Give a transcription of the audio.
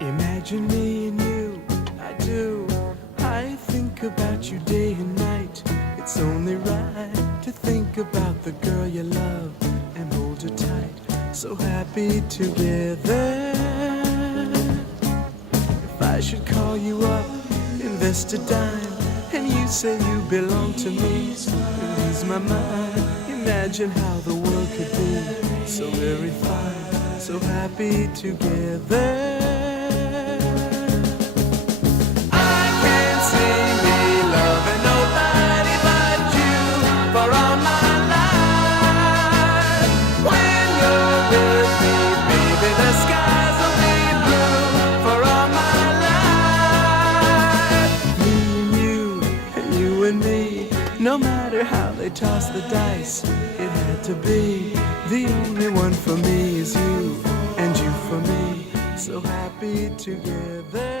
Imagine me and you, I do. I think about you day and night. It's only right to think about the girl you love and hold her tight. So happy together. If I should call you up, invest a dime, and you say you belong to me, it ease my mind. Imagine how the world could be so very fine, so happy together. No matter how they toss the dice, it had to be. The only one for me is you, and you for me, so happy together.